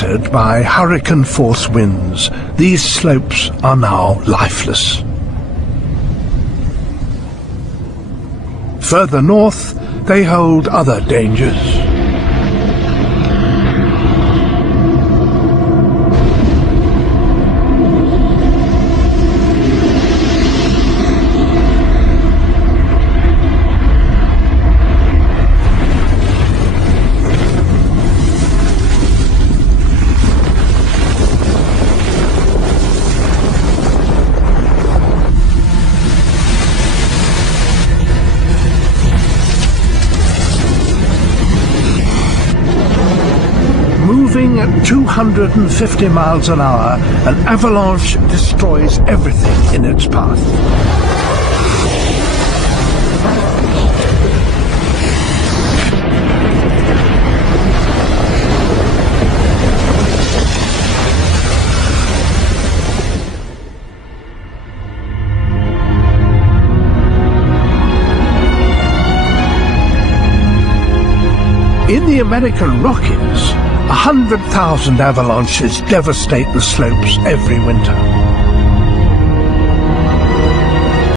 battered by hurricane-force winds, these slopes are now lifeless. Further north, they hold other dangers. Moving at 250 miles an hour, an avalanche destroys everything in its path. In the American Rockies, 100,000 avalanches devastate the slopes every winter.